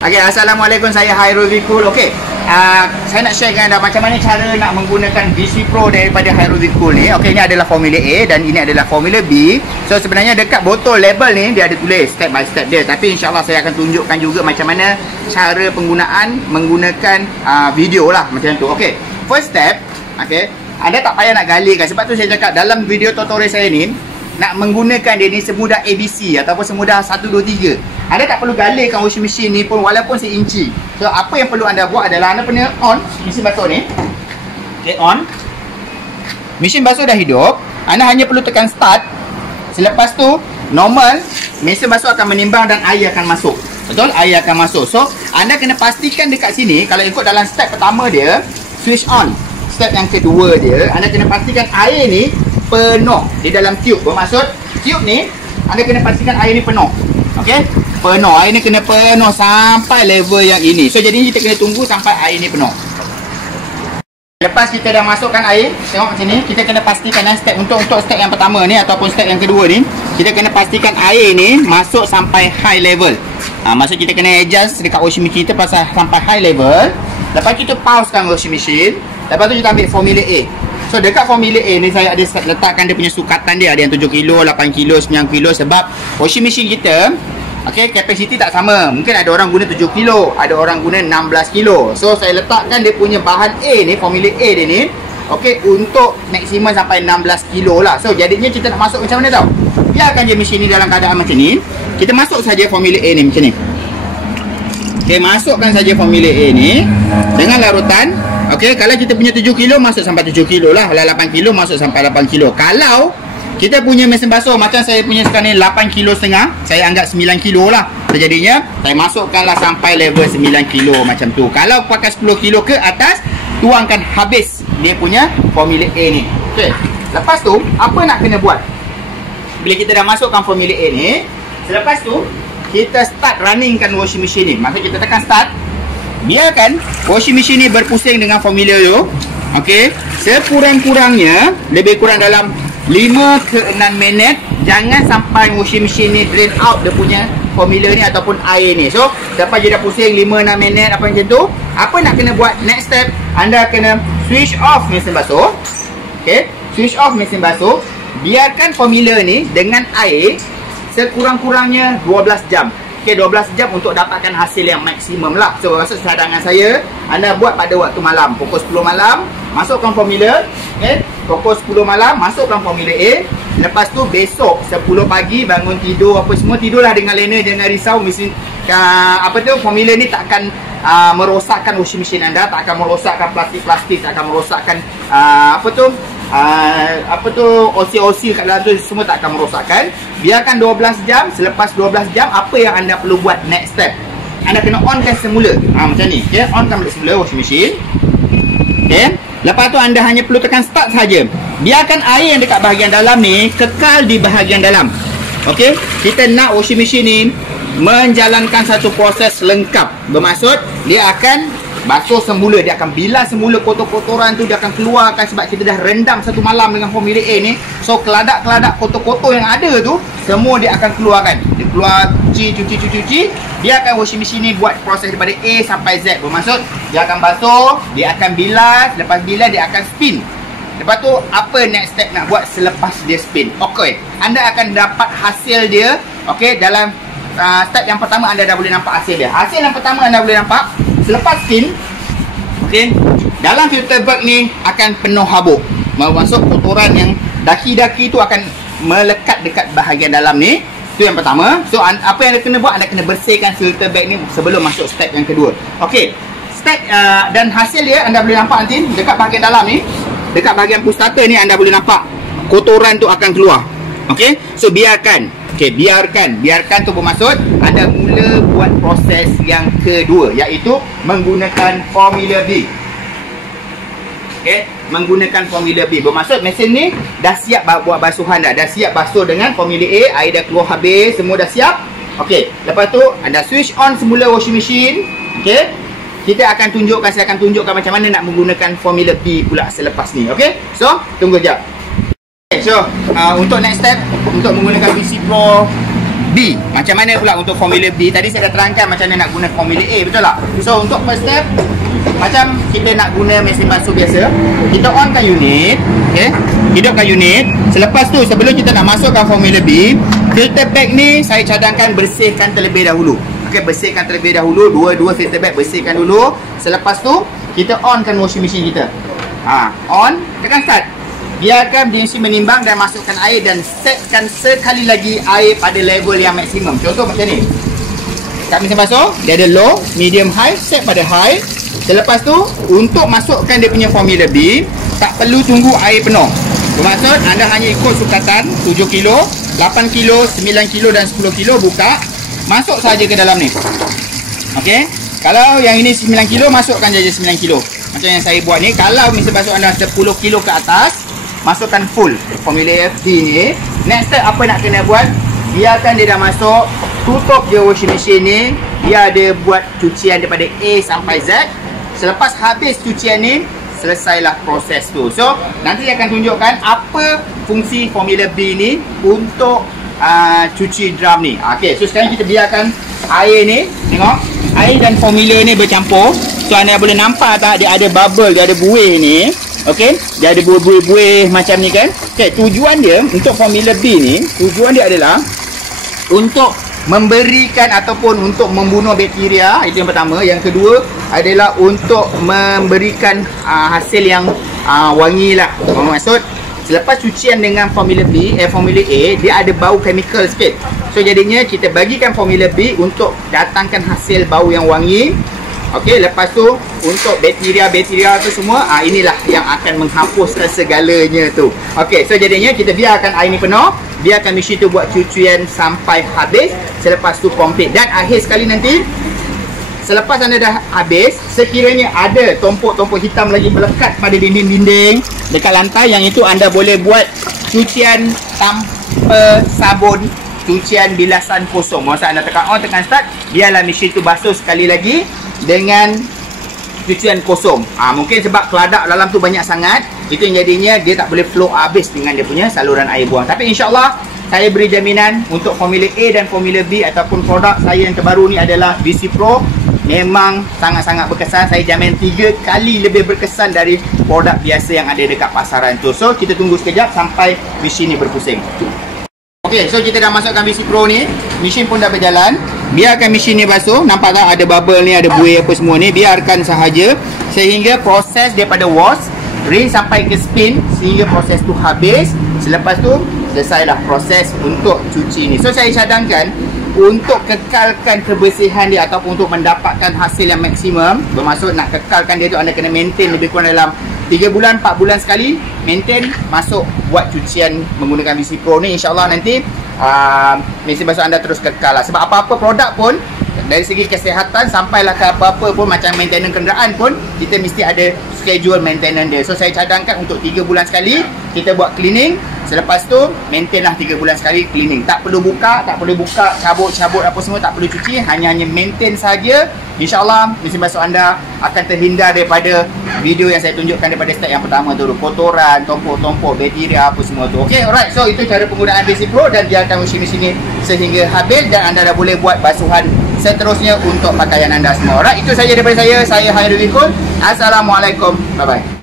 Okay, Assalamualaikum, saya Hairul Zikul. Okay, saya nak share dengan anda macam mana cara nak menggunakan VC Pro daripada Hairul Zikul ni. Okay, ini adalah Formula A dan ini adalah Formula B. So sebenarnya dekat botol label ni dia ada tulis step by step dia. Tapi insyaAllah saya akan tunjukkan juga macam mana cara penggunaan menggunakan video lah macam tu. Okay, first step, okay, anda tak payah nak galikan. Sebab tu saya cakap dalam video tutorial saya ni, nak menggunakan dia ni semudah ABC ataupun semudah 1, 2, 3. Anda tak perlu galirkan washing machine ni pun walaupun seinci. So apa yang perlu anda buat adalah anda kena on mesin basuh ni. Okay, on. Mesin basuh dah hidup. Anda hanya perlu tekan start. Selepas tu normal, mesin basuh akan menimbang dan air akan masuk. Betul? Air akan masuk. So anda kena pastikan dekat sini, kalau ikut dalam step pertama dia, switch on. Step yang kedua dia, anda kena pastikan air ni penuh di dalam tube. Bermaksud tube ni anda kena pastikan air ni penuh. Okey, penuh. Air ni kena penuh sampai level yang ini. So jadinya kita kena tunggu sampai air ni penuh. Lepas kita dah masukkan air, tengok macam ni, kita kena pastikan step untuk step yang pertama ni ataupun step yang kedua ni, kita kena pastikan air ni masuk sampai high level. Maksud kita kena adjust dekat washing machine kita pasal sampai high level. Lepas kita pausekan washing machine. Lepas tu kita ambil Formula A. So dekat Formula A ni saya ada letakkan dia punya sukatan dia. Ada yang 7 kilo, 8 kilo, 9 kilo. Sebab washing machine kita, okay, kapasiti tak sama. Mungkin ada orang guna 7 kilo, ada orang guna 16 kilo. So saya letakkan dia punya bahan A ni, Formula A dia ni, okay, untuk maksimum sampai 16 kilo lah. So jadinya kita nak masuk macam mana tau? Biarkan je mesin ni dalam keadaan macam ni. Kita masuk saja Formula A ni macam ni. Okay, masukkan saja Formula A ni dengan larutan. Okey, kalau kita punya 7 kilo masuk sampai 7 kilo lah. Kalau 8 kilo masuk sampai 8 kilo. Kalau kita punya mesin basuh macam saya punya sekarang ni 8 kilo setengah, saya anggap 9 kilo lah. Jadinya saya masukkanlah sampai level 9 kilo macam tu. Kalau pakai 10 kilo ke atas, tuangkan habis dia punya Formula A ni. Okey, lepas tu apa nak kena buat? Bila kita dah masukkan Formula A ni, selepas tu kita start runningkan washing machine ni. Maksud kita tekan start. Biarkan washing machine ni berpusing dengan formula tu. Okey, sekurang-kurangnya lebih kurang dalam 5 ke 6 minit. Jangan sampai washing machine ni drain out dia punya formula ni ataupun air ni. So lepas je dah pusing 5-6 minit apa macam tu, apa nak kena buat next step? Anda kena switch off mesin basuh. Okey, switch off mesin basuh. Biarkan formula ni dengan air sekurang-kurangnya 12 jam. Okay, 12 jam untuk dapatkan hasil yang maksimum lah. So, maksud cadangan saya, anda buat pada waktu malam. Pukul 10 malam, masukkan formula. Okay, pukul 10 malam, masukkan formula A. Lepas tu, besok 10 pagi, bangun tidur, apa semua. Tidurlah dengan lena, jangan risau. Mesin, formula ni tak akan merosakkan washing machine anda. Tak akan merosakkan plastik-plastik. Tak akan merosakkan, OC-OC kat dalam tu semua tak akan merosakkan. Biarkan 12 jam. Selepas 12 jam, apa yang anda perlu buat next step? Anda kena onkan semula. Macam ni. Okay? Onkan balik semula washing machine. Okay? Lepas tu anda hanya perlu tekan start saja. Biarkan air yang dekat bahagian dalam ni kekal di bahagian dalam. Okay? Kita nak washing machine ni menjalankan satu proses lengkap. Bermaksud dia akan basuh semula, dia akan bilas semula kotor-kotoran tu, dia akan keluarkan sebab kita dah rendam satu malam dengan Formula A ni. So keladak-keladak kotor-kotor yang ada tu semua dia akan keluarkan. Dia keluar, cuci. Biarkan washing machine ni buat proses daripada A sampai Z. Bermaksud dia akan basuh, dia akan bilas, lepas bilas dia akan spin. Lepas tu apa next step nak buat selepas dia spin? Okey, anda akan dapat hasil dia. Okey, dalam step yang pertama anda dah boleh nampak hasil dia. Hasil yang pertama anda boleh nampak selepas spin, okay, dalam filter bag ni akan penuh habuk. Maksud kotoran yang daki-daki tu akan melekat dekat bahagian dalam ni. Itu yang pertama. So apa yang anda kena buat, anda kena bersihkan filter bag ni sebelum masuk step yang kedua. Okey, step dan hasil dia anda boleh nampak nanti dekat bahagian dalam ni, dekat bahagian push starter ni anda boleh nampak kotoran tu akan keluar. Okey, so biarkan. Okey, biarkan tu bermaksud anda mula buat proses yang kedua, iaitu menggunakan Formula B. Okey, menggunakan Formula B. Bermaksud mesin ni dah siap buat basuhan dah. Dah siap basuh dengan Formula A, air dah keluar habis, semua dah siap. Okey, lepas tu anda switch on semula washing machine. Okey, saya akan tunjukkan macam mana nak menggunakan Formula B pula selepas ni. Okey, so tunggu jap. So, untuk next step, untuk menggunakan VC Pro B. Macam mana pula untuk Formula B? Tadi saya dah terangkan macam mana nak guna Formula A, betul tak? So untuk first step, macam kita nak guna mesin basuh biasa, kita onkan unit, okay? Hidupkan unit. Selepas tu sebelum kita nak masukkan Formula B, filter bag ni saya cadangkan bersihkan terlebih dahulu. Okay, bersihkan terlebih dahulu. Dua filter bag bersihkan dulu. Selepas tu kita onkan washing machine kita. On, tekan start. Biarkan DMC menimbang dan masukkan air dan setkan sekali lagi air pada level yang maksimum. Contoh macam ni. Kat mesin basuh, dia ada low, medium, high, set pada high. Selepas tu, untuk masukkan dia punya Formula B, tak perlu tunggu air penuh. Bermaksud, anda hanya ikut sukatan 7 kilo, 8 kilo, 9 kilo dan 10 kilo, buka. Masuk saja ke dalam ni. Okey. Kalau yang ini 9 kilo, masukkan saja 9 kilo. Macam yang saya buat ni. Kalau mesin basuh anda 10 kilo ke atas, masukkan full Formula FD ni. Next step apa nak kena buat, biarkan dia dah masuk, tutup je washing machine ni. Dia ada buat cucian daripada A sampai Z. Selepas habis cucian ni, selesailah proses tu. So nanti dia akan tunjukkan apa fungsi Formula B ni untuk cuci drum ni. Okay, so sekarang kita biarkan air ni, tengok air dan formula ni bercampur. So anda boleh nampak tak, dia ada bubble, dia ada buih ni. Okey, dia ada buih-buih macam ni kan. Okey, tujuan dia untuk Formula B ni, tujuan dia adalah untuk memberikan ataupun untuk membunuh bakteria. Itu yang pertama. Yang kedua adalah untuk memberikan hasil yang wangi lah. Maksud selepas cucian dengan Formula B, Formula A, dia ada bau chemical sikit. So jadinya kita bagikan Formula B untuk datangkan hasil bau yang wangi. Okey, lepas tu untuk bakteria-bakteria tu semua, inilah yang akan menghapuskan segalanya tu. Okey, so jadinya kita biarkan air ni penuh, biarkan mesin tu buat cucian sampai habis. Selepas tu complete. Dan akhir sekali nanti, selepas anda dah habis, sekiranya ada tompok-tompok hitam lagi melekat pada dinding-dinding dekat lantai, yang itu anda boleh buat cucian tanpa sabun, cucian bilasan kosong. Masa anda tekan on, tekan start, biarlah mesin tu basuh sekali lagi dengan cucian kosong. Mungkin sebab keladak dalam tu banyak sangat, itu yang jadinya dia tak boleh flow habis dengan dia punya saluran air buang. Tapi insyaAllah saya beri jaminan untuk Formula A dan Formula B ataupun produk saya yang terbaru ni adalah BC Pro, memang sangat-sangat berkesan. Saya jamin 3 kali lebih berkesan dari produk biasa yang ada dekat pasaran tu. So kita tunggu sekejap sampai mesin ni berpusing. Okey, so kita dah masukkan BC Pro ni, mesin pun dah berjalan. Biarkan mesin ni basuh. Nampak tak ada bubble ni, ada buih apa semua ni. Biarkan sahaja sehingga proses daripada wash, rinse sampai ke spin, sehingga proses tu habis. Selepas tu selesailah proses untuk cuci ni. So saya cadangkan untuk kekalkan kebersihan dia ataupun untuk mendapatkan hasil yang maksimum. Bermaksud nak kekalkan dia tu, anda kena maintain lebih kurang dalam 3 bulan, 4 bulan sekali. Maintain, masuk, buat cucian menggunakan BC Pro ni. InsyaAllah nanti mesin basuh anda terus kekal lah. Sebab apa-apa produk pun, dari segi kesihatan sampailah ke apa-apa pun, macam maintenance kenderaan pun, kita mesti ada schedule maintenance dia. So saya cadangkan untuk 3 bulan sekali kita buat cleaning. Selepas tu maintain lah 3 bulan sekali cleaning. Tak perlu buka, cabut-cabut apa semua, tak perlu cuci, hanya maintain saja. InsyaAllah mesin basuh anda akan terhindar daripada video yang saya tunjukkan daripada step yang pertama tu, kotoran, tompok-tompok, bakteria apa semua tu. Okay, alright. So itu cara penggunaan BC Pro, dan biarkan mesin-mesin ni sehingga habis dan anda dah boleh buat basuhan seterusnya untuk pakaian anda semua. Alright, itu saja daripada saya. Saya Hairul Vikul. Assalamualaikum. Bye-bye.